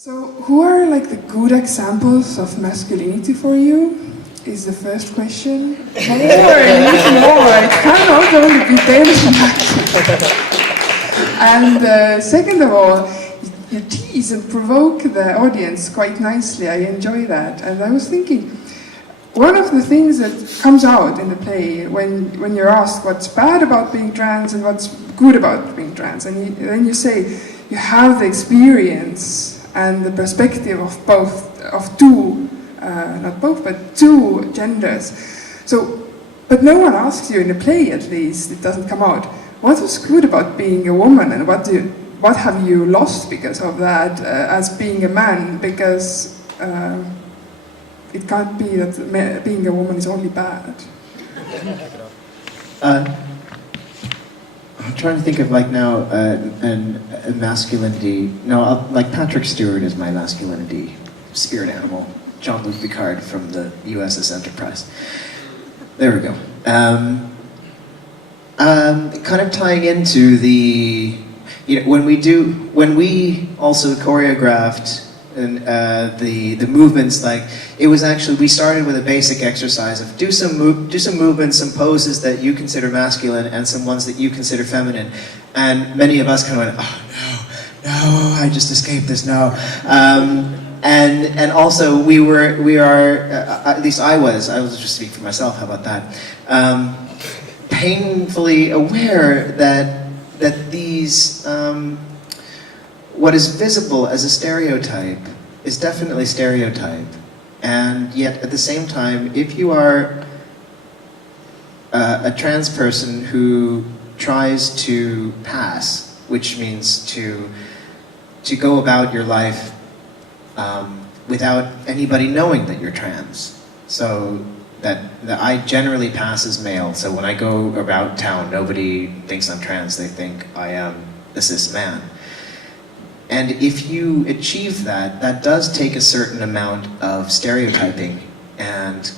So, who are like the good examples of masculinity for you? Is the first question. More, it cannot only be Teemu Mäki. And second of all, you tease and provoke the audience quite nicely. I enjoy that. And I was thinking, one of the things that comes out in the play when you're asked what's bad about being trans and what's good about being trans, and then you say you have the experience and the perspective of both, of two, not both, but two genders. So, but no one asks you in the play, at least, it doesn't come out. What was good about being a woman, and what have you lost because of that as being a man? Because it can't be that being a woman is only bad. I'm trying to think of like now a masculinity. No, like Patrick Stewart is my masculinity spirit animal. Jean-Luc Picard from the USS Enterprise. There we go. Kind of tying into the, when we also choreographed and the movements, like it was actually, we started with a basic exercise of do some movements, some poses that you consider masculine and some ones that you consider feminine, and many of us kind of went, oh no, I just escaped this, no. And also we are at least I was just speaking for myself, how about that, painfully aware that these what is visible as a stereotype is definitely stereotype, and yet at the same time, if you are a trans person who tries to pass, which means to go about your life without anybody knowing that you're trans, so that I generally pass as male, so when I go about town, nobody thinks I'm trans, they think I am a cis man. And if you achieve that, that does take a certain amount of stereotyping and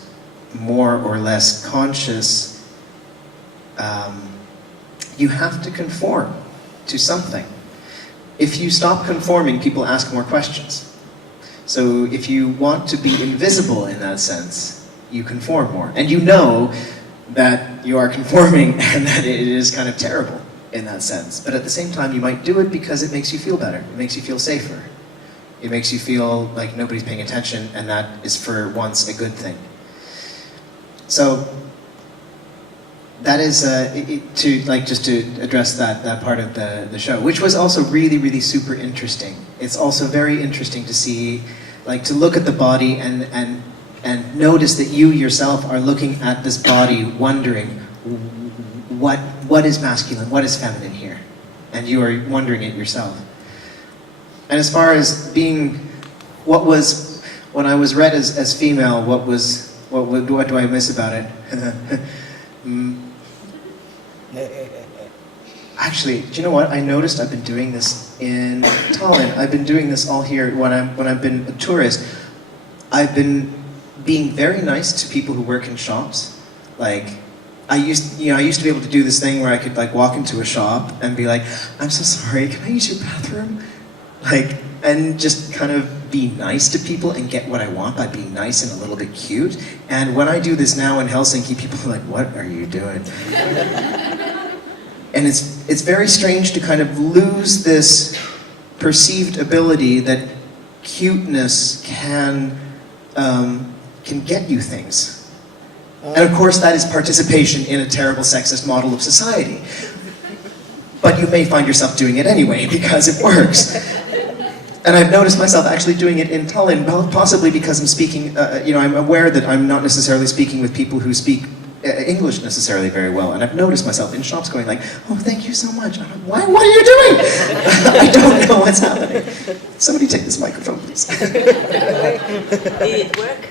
more or less conscious, you have to conform to something. If you stop conforming, people ask more questions. So if you want to be invisible in that sense, you conform more. And you know that you are conforming and that it is kind of terrible in that sense. But at the same time, you might do it because it makes you feel better. It makes you feel safer. It makes you feel like nobody's paying attention, and that is for once a good thing. So that is just to address that part of the show, which was also really super interesting. It's also very interesting to see, like, to look at the body and notice that you yourself are looking at this body, wondering what is masculine, what is feminine here, and you are wondering it yourself. And as far as being, what was, when I was read as female, what do I miss about it? Actually, do you know what? I noticed I've been doing this in Tallinn. I've been doing this all here when I've been a tourist. I've been being very nice to people who work in shops. Like, I used to be able to do this thing where I could like walk into a shop and be like, I'm so sorry, can I use your bathroom? Like, and just kind of be nice to people and get what I want by being nice and a little bit cute. And when I do this now in Helsinki, people are like, what are you doing? And it's very strange to kind of lose this perceived ability that cuteness can get you things. And of course that is participation in a terrible sexist model of society. But you may find yourself doing it anyway because it works. And I've noticed myself actually doing it in Tallinn, possibly because I'm speaking, I'm aware that I'm not necessarily speaking with people who speak English necessarily very well. And I've noticed myself in shops going like, oh, thank you so much. I'm like, what are you doing? I don't know what's happening. Somebody take this microphone, please. Did it work?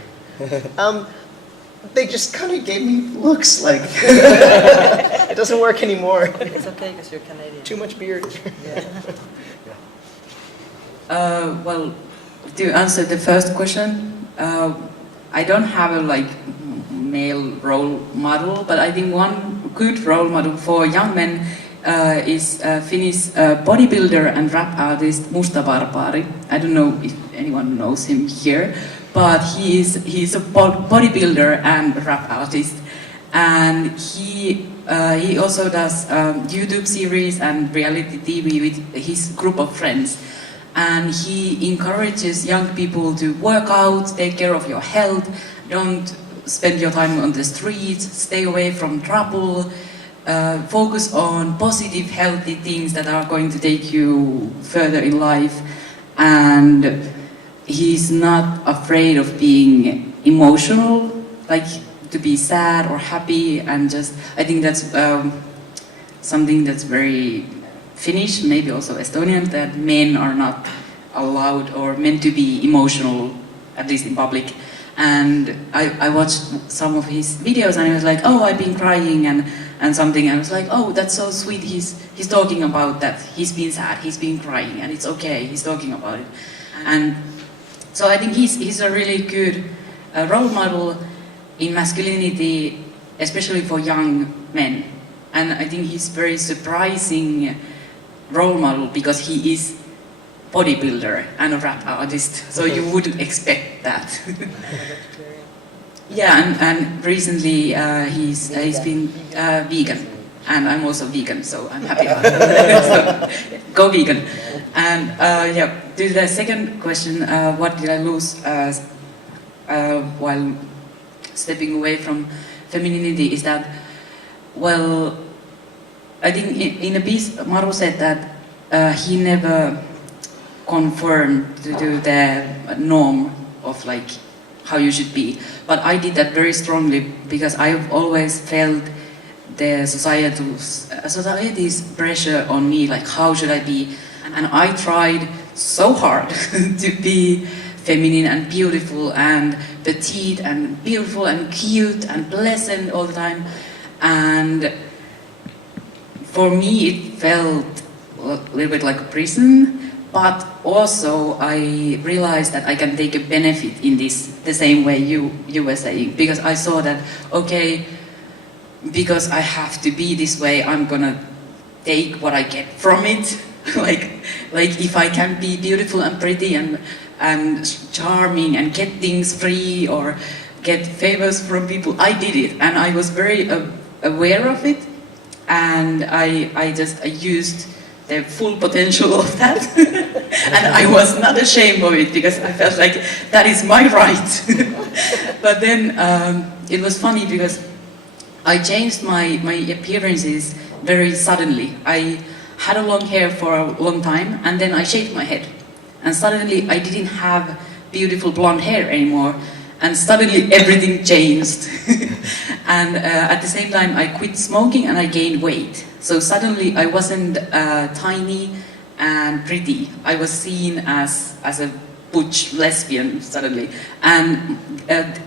They just kind of gave me looks like, it doesn't work anymore. It's okay because you're Canadian. Too much beard. Well, to answer the first question, I don't have a male role model, but I think one good role model for young men is a Finnish bodybuilder and rap artist Musta Barbari. I don't know if anyone knows him here, but he's a bodybuilder and rap artist, and he also does YouTube series and reality TV with his group of friends. And he encourages young people to work out, take care of your health, don't spend your time on the streets, stay away from trouble, focus on positive, healthy things that are going to take you further in life. And he's not afraid of being emotional, like to be sad or happy, and just, I think that's something that's very Finnish, maybe also Estonian, that men are not allowed or meant to be emotional, at least in public. And I watched some of his videos and I was like, oh, I've been crying and something. And I was like, oh, that's so sweet. He's talking about that. He's been sad, he's been crying, and it's okay. He's talking about it. And so I think he's a really good role model in masculinity, especially for young men. And I think he's very surprising role model because he is bodybuilder and a rap artist, so you wouldn't expect that. Yeah, and recently he's been vegan, and I'm also vegan, so I'm happy about it. So, go vegan. And yeah, to the second question, what did I lose while stepping away from femininity, is that, well, I think in a piece Maru said that he never conformed to the norm of like how you should be, but I did that very strongly because I've always felt the society's pressure on me, like how should I be, and I tried so hard to be feminine and beautiful and petite and beautiful and cute and pleasant all the time, and for me it felt a little bit like a prison, but also I realized that I can take a benefit in this the same way you were saying, because I saw that, okay, because I have to be this way, I'm gonna take what I get from it. like if I can be beautiful and pretty and charming and get things free or get favors from people, I did it, and I was very aware of it, and I used the full potential of that. And I was not ashamed of it because I felt like that is my right. But then it was funny because I changed my appearances very suddenly. I had a long hair for a long time, and then I shaved my head, and suddenly I didn't have beautiful blonde hair anymore, and suddenly everything changed. And at the same time I quit smoking and I gained weight, so suddenly I wasn't tiny and pretty. I was seen as a butch lesbian suddenly, and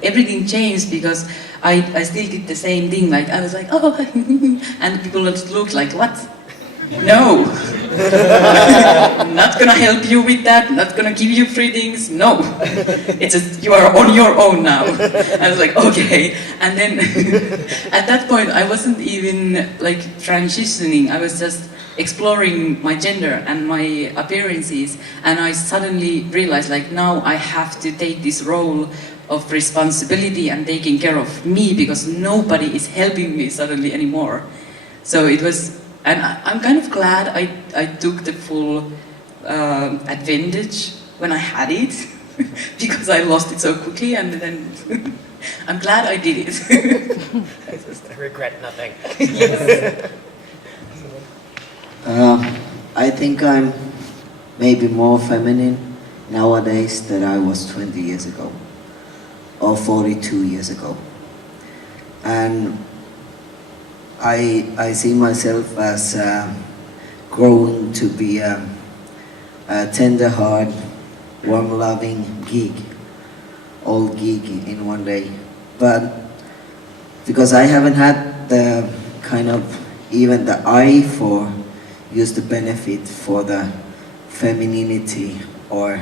everything changed because I still did the same thing. Like I was like, oh, and people looked like, what? No, not gonna help you with that, not gonna give you free things, no. It's just, you are on your own now. I was like, okay. And then at that point I wasn't even like transitioning, I was just exploring my gender and my appearances, and I suddenly realized like now I have to take this role of responsibility and taking care of me because nobody is helping me suddenly anymore. So it was, and I'm kind of glad I took the full advantage when I had it, because I lost it so quickly, and then I'm glad I did it. I regret nothing. Yes. I think I'm maybe more feminine nowadays than I was 20 years ago, or 42 years ago. And I see myself as growing to be a tender-hearted, warm-loving geek, old geek in one day. But because I haven't had the kind of, even the eye for use the benefit for the femininity or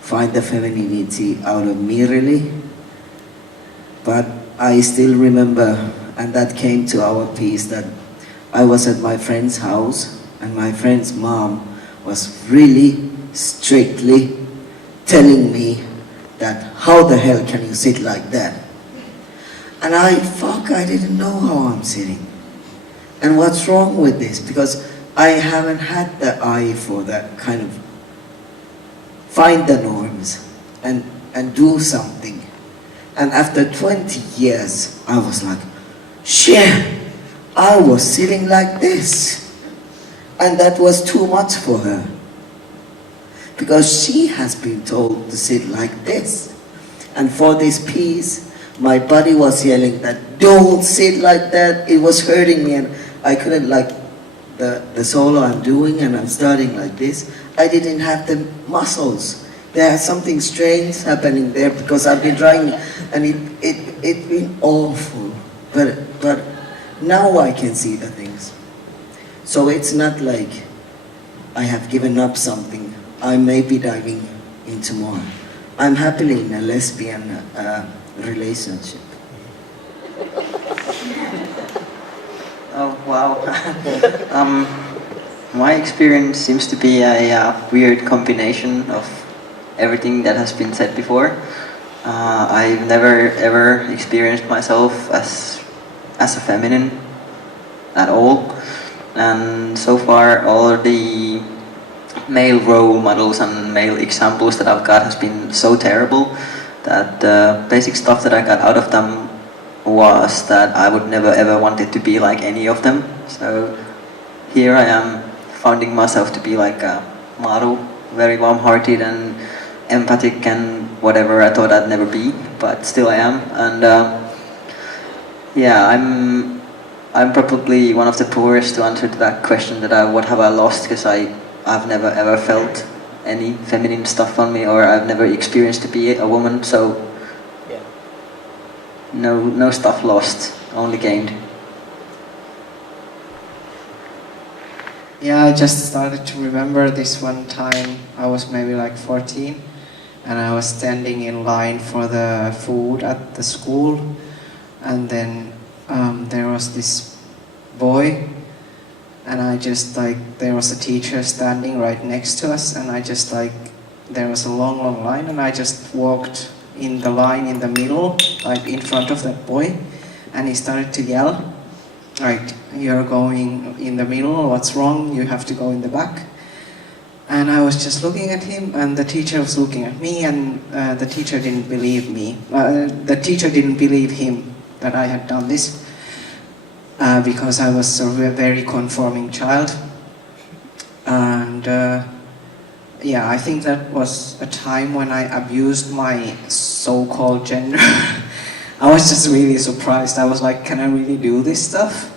find the femininity out of me really. But I still remember, and that came to our piece, that I was at my friend's house, and my friend's mom was really strictly telling me that how the hell can you sit like that? And I didn't know how I'm sitting. And what's wrong with this? Because I haven't had the eye for that kind of find the norms and do something. And after 20 years, I was like, shit, I was sitting like this. And that was too much for her. Because she has been told to sit like this. And for this piece, my body was yelling that, don't sit like that. It was hurting me, and I couldn't, like the solo I'm doing, and I'm starting like this. I didn't have the muscles. There's something strange happening there because I've been trying, and it's been awful. But now I can see the things. So it's not like I have given up something. I may be diving into more. I'm happily in a lesbian relationship. Oh, wow. My experience seems to be a weird combination of everything that has been said before. I've never ever experienced myself as a feminine at all. And so far all the male role models and male examples that I've got has been so terrible that the basic stuff that I got out of them was that I would never ever wanted to be like any of them. So here I am finding myself to be like a model, very warm-hearted and empathic and whatever I thought I'd never be, but still I am. And yeah, I'm probably one of the poorest to answer to that question that what have I lost, because I've never ever felt any feminine stuff on me, or I've never experienced to be a woman, so Yeah. no stuff lost, only gained. Yeah, I just started to remember this one time. I was maybe like 14, and I was standing in line for the food at the school, and then there was this boy, and I just like, there was a teacher standing right next to us, and I just like, there was a long line, and I just walked in the line in the middle, like in front of that boy, and he started to yell, like, you're going in the middle, what's wrong, you have to go in the back. And I was just looking at him, and the teacher was looking at me, and the teacher didn't believe me. The teacher didn't believe him that I had done this, because I was a very conforming child. And yeah, I think that was a time when I abused my so-called gender. I was just really surprised. I was like, can I really do this stuff?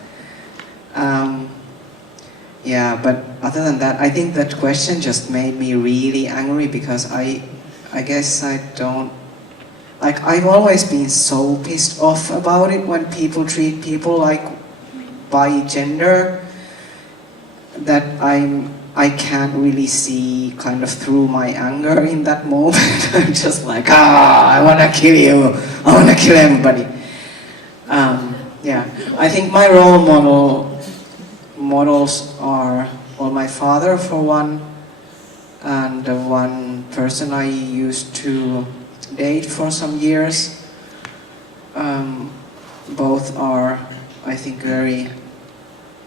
Yeah, but other than that, I think that question just made me really angry, because I guess I don't, like, I've always been so pissed off about it when people treat people like by gender, that I can't really see kind of through my anger in that moment. I'm just like, I want to kill you, I want to kill everybody. Yeah, I think my role models are, well, my father for one, and one person I used to date for some years. Both are, I think, very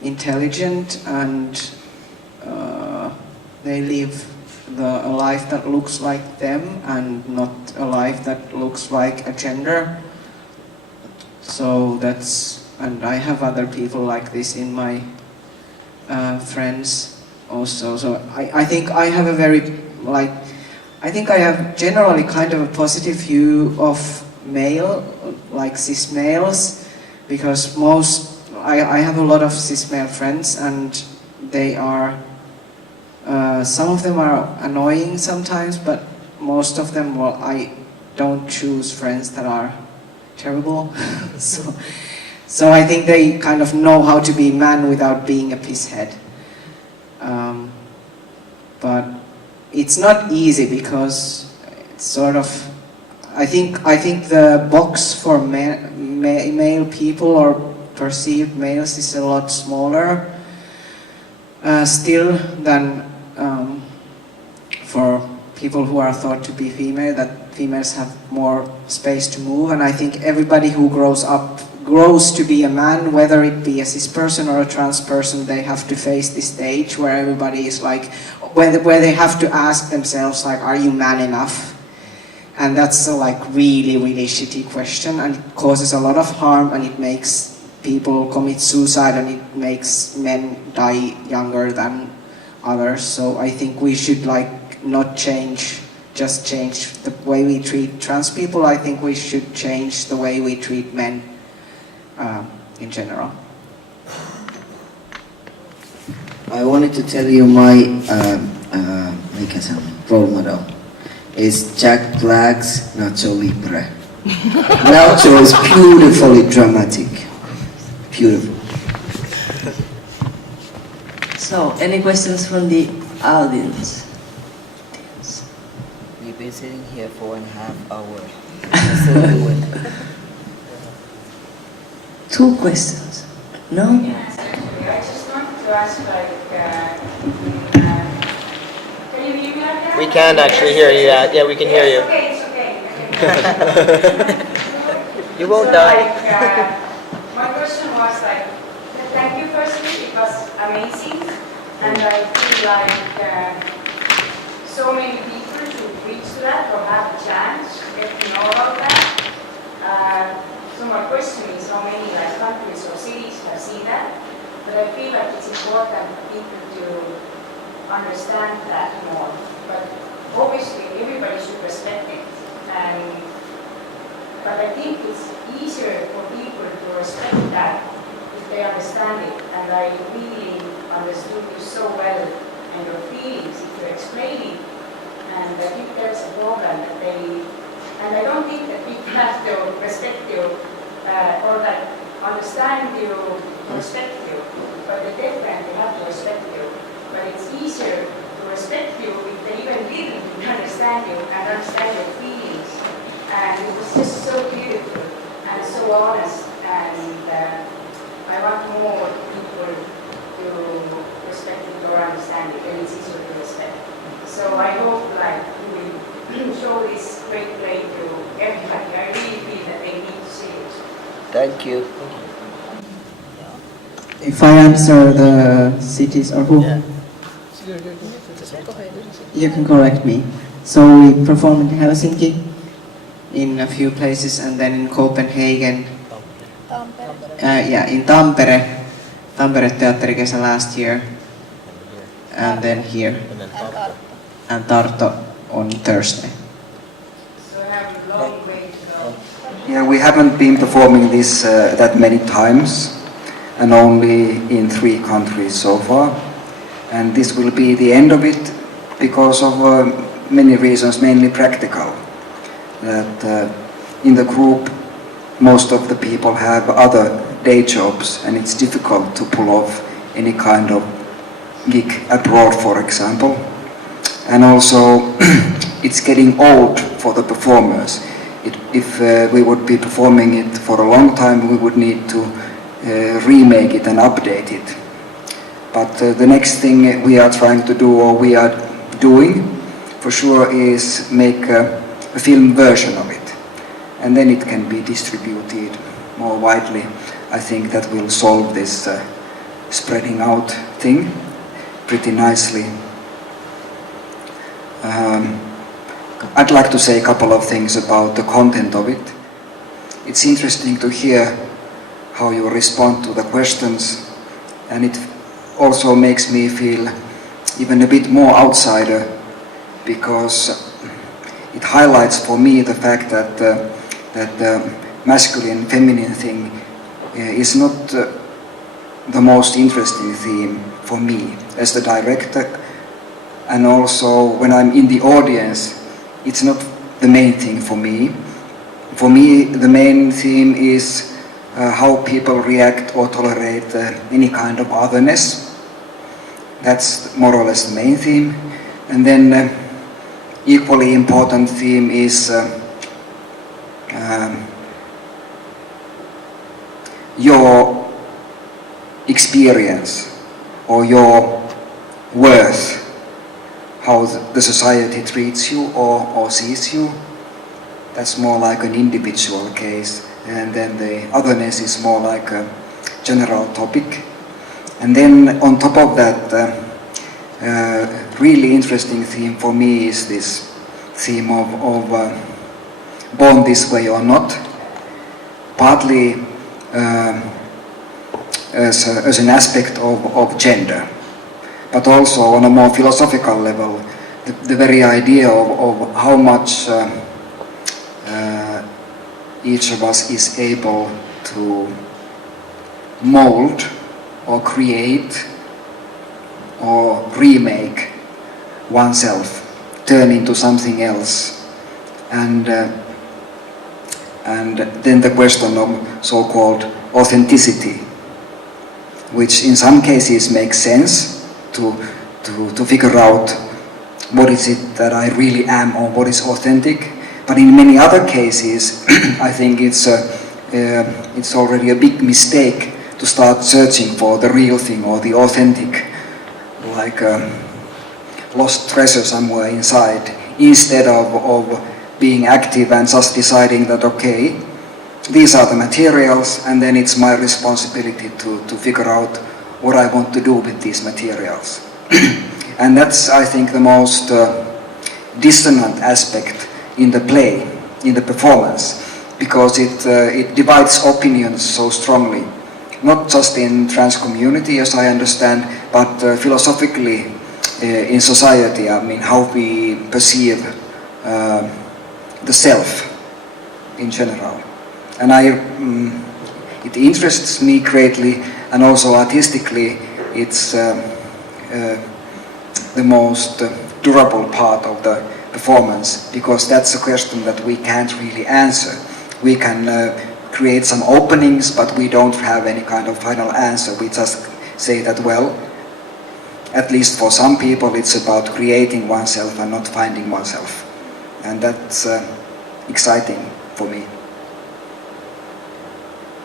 intelligent, and they live a life that looks like them and not a life that looks like a gender. So that's, and I have other people like this in my friends also. So I think I have a very, like, I think I have generally kind of a positive view of male, like cis males, because I have a lot of cis male friends, and they are, some of them are annoying sometimes, but most of them, well, I don't choose friends that are terrible. So I think they kind of know how to be man without being a pisshead. But it's not easy, because it's sort of, I think the box for male people, or perceived males is a lot smaller still than for people who are thought to be female, that females have more space to move. And I think everybody who grows up grows to be a man, whether it be a cis person or a trans person, they have to face this stage where everybody is like, where they have to ask themselves like, are you man enough? And that's a like really, really shitty question, and it causes a lot of harm, and it makes people commit suicide, and it makes men die younger than others. So I think we should like not just change the way we treat trans people. I think we should change the way we treat men in general. I wanted to tell you my role model is Jack Black's Nacho Libre. Nacho is beautifully dramatic. Beautiful. So, any questions from the audience? We've been sitting here for 1.5 hours. Still doing it. 2 questions. No? Yes, actually, I just wanted to ask, like, can you hear me like that? We can actually hear you. Yeah, we can hear you. It's okay. You won't So, die. like, my question was like, thank you firstly, it was amazing, and I feel like so many people should reach to that or have a chance to get to know about that. So my question is, how many like countries or cities have seen that? But I feel like it's important for people to understand that more. But obviously everybody should respect it. But I think it's easier for people to respect that if they understand it. And I really understood you so well and your feelings if you explain it. And I think there's a problem that and I don't think that people have to respect you or that understand you, respect you, but they definitely have to respect you. But it's easier to respect you if they even didn't understand you and understand your feelings. And it was just so beautiful and so honest, and I want more people to respect it or understand it, and it's easier to respect. So I hope like you will show this great play to everybody. I really feel that they need to see it. Thank you. If I answer the cities or who? Yeah. You can correct me. So we performed in Helsinki, in a few places, and then in Copenhagen. In Tampere teatterikesä last year, and then here, and Tartu on Thursday. So I have a long way to go. Yeah, we haven't been performing this that many times, and only in 3 countries so far. And this will be the end of it because of many reasons, mainly practical. That in the group, most of the people have other day jobs, and it's difficult to pull off any kind of gig abroad, for example. And also, it's getting old for the performers. If we would be performing it for a long time, we would need to remake it and update it. But the next thing we are trying to do, or we are doing, for sure, is make a film version of it. And then it can be distributed more widely. I think that will solve this spreading out thing pretty nicely. I'd like to say a couple of things about the content of it. It's interesting to hear how you respond to the questions, and it also makes me feel even a bit more outsider, because it highlights for me the fact that the masculine feminine thing is not the most interesting theme for me as the director, and also when I'm in the audience, it's not the main thing for me. For me, the main theme is how people react or tolerate any kind of otherness. That's more or less the main theme. And then equally important theme is your experience or your worth, how the society treats you or sees you. That's more like an individual case, and then the otherness is more like a general topic. And then on top of that, really interesting theme for me is this theme of born this way or not, partly as an aspect of gender, but also on a more philosophical level, the very idea of how much each of us is able to mold or create or remake oneself, turn into something else. And then the question of so-called authenticity, which in some cases makes sense to figure out what is it that I really am or what is authentic. But in many other cases, I think it's already a big mistake to start searching for the real thing or the authentic, like a lost treasure somewhere inside, instead of being active and just deciding that, okay, these are the materials, and then it's my responsibility to figure out what I want to do with these materials. And that's, I think, the most dissonant aspect in the play, in the performance, because it divides opinions so strongly, not just in trans community, as I understand, but philosophically in society. I mean, how we perceive the self in general. And it interests me greatly, and also artistically, it's the most durable part of the performance, because that's a question that we can't really answer. We can create some openings, but we don't have any kind of final answer. We just say that, well, at least for some people, it's about creating oneself and not finding oneself. And that's exciting for me.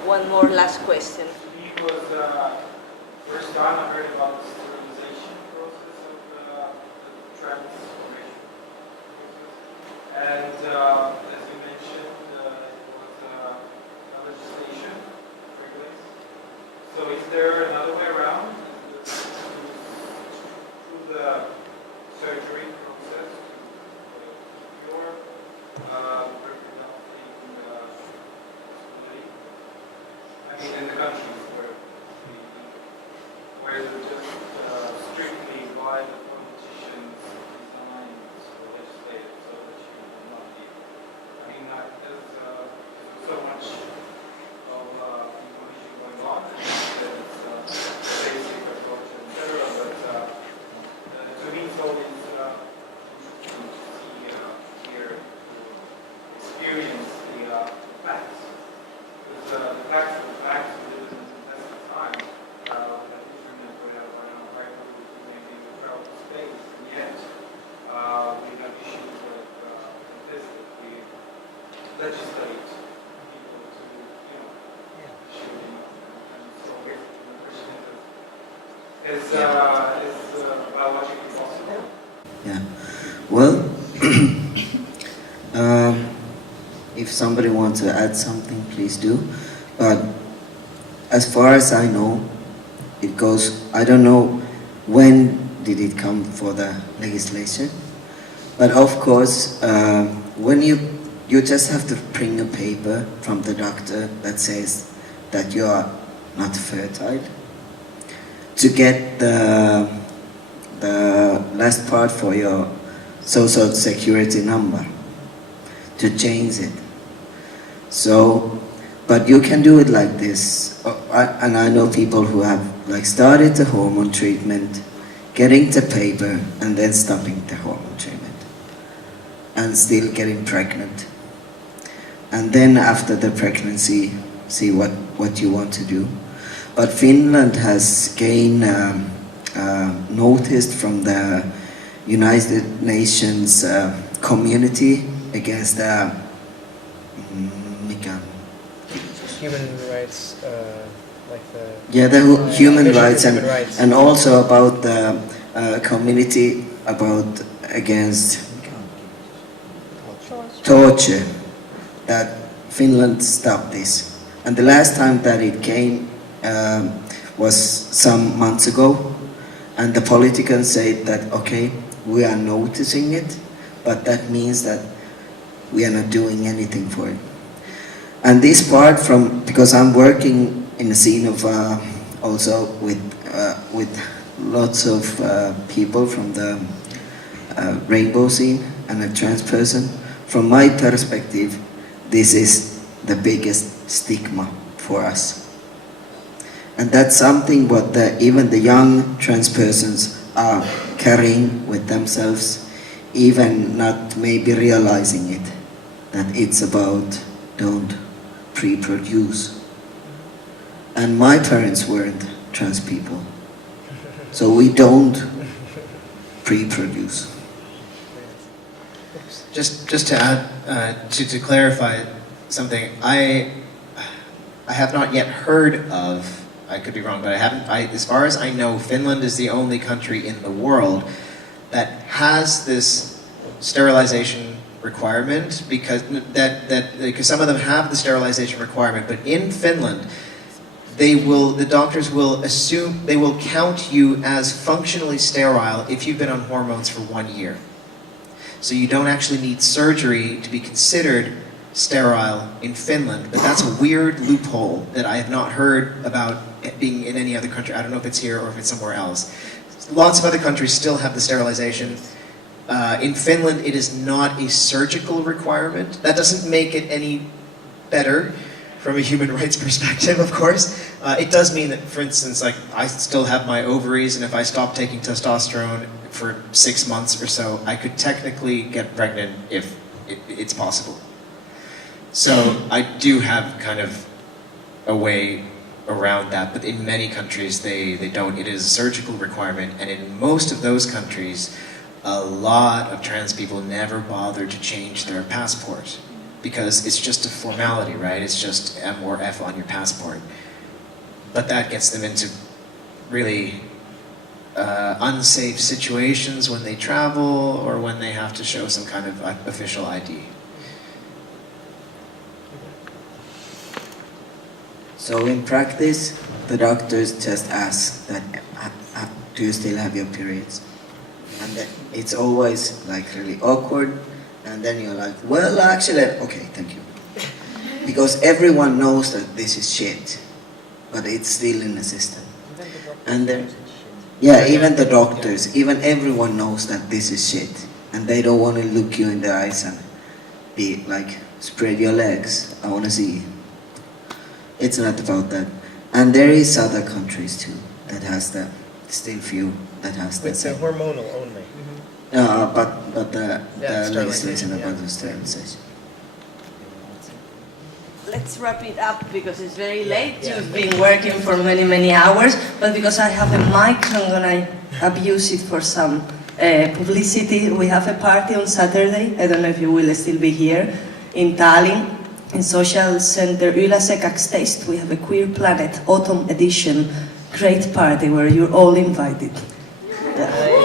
One more last question. It was first time I heard about the sterilization process of the transformation. And as you mentioned, it was a legislation regulates. So is there another way around through the surgery process to cure reproductive disability? I mean, in the countries where they're just strictly by the politicians designed or legislated so that you will not be. I mean, there's so much of information going on, and it's basic approach, etc. But to me, it's always interesting to see, hear, to experience the facts. Because the facts are the facts, we live in the test of time. We have issues like this that we legislate people to, shooting. And so the question is biologically possible? Yeah. Well, if somebody wants to add something, please do. But as far as I know, it goes, I don't know when did it come for the legislation, but of course, when you just have to bring a paper from the doctor that says that you are not fertile, to get the last part for your social security number, to change it. So, but you can do it like this, and I know people who have started the hormone treatment, getting the paper, and then stopping the hormone treatment, and still getting pregnant. And then after the pregnancy, see what you want to do. But Finland has gained notice from the United Nations community against human rights Yeah, the human rights, and also about the community against torture, that Finland stopped this. And the last time that it came was some months ago, and the politicians said that, okay, we are noticing it, but that means that we are not doing anything for it. And this part because I'm working in the scene of also with lots of people from the rainbow scene and a trans person, from my perspective, this is the biggest stigma for us. And that's something what even the young trans persons are carrying with themselves, even not maybe realizing it, that it's about don't pre-produce. And my parents weren't trans people, so we don't pre-produce. Just to add, to clarify something, I have not yet heard of, I could be wrong, but as far as I know, Finland is the only country in the world that has this sterilization requirement, because some of them have the sterilization requirement, but in Finland, the doctors will assume, they will count you as functionally sterile if you've been on hormones for 1 year. So you don't actually need surgery to be considered sterile in Finland, but that's a weird loophole that I have not heard about being in any other country. I don't know if it's here or if it's somewhere else. Lots of other countries still have the sterilization. In Finland, it is not a surgical requirement. That doesn't make it any better from a human rights perspective, of course. It does mean that, for instance, like I still have my ovaries, and if I stop taking testosterone for 6 months or so, I could technically get pregnant if it's possible. So I do have kind of a way around that, but in many countries they don't. It is a surgical requirement, and in most of those countries, a lot of trans people never bother to change their passport because it's just a formality, right? It's just M or F on your passport. But that gets them into really unsafe situations when they travel or when they have to show some kind of official ID. So in practice, the doctors just ask that, do you still have your periods? And then it's always like really awkward, and then you're like, well, actually, okay, thank you. Because everyone knows that this is shit, but it's still in the system. And then, yeah, even the doctors, even everyone knows that this is shit, and they don't want to look you in the eyes and be like, spread your legs, I want to see. It's not about that. And there is other countries too that has that, still few that has that. It's hormonal only. But the legislation about the sterilization. Let's wrap it up because it's very late. You've been working for many, many hours, but because I have a mic, I'm gonna abuse it for some publicity. We have a party on Saturday. I don't know if you will still be here in Tallinn. In Social Center Yläsekaksteist, we have a Queer Planet Autumn Edition great party where you're all invited. Yeah.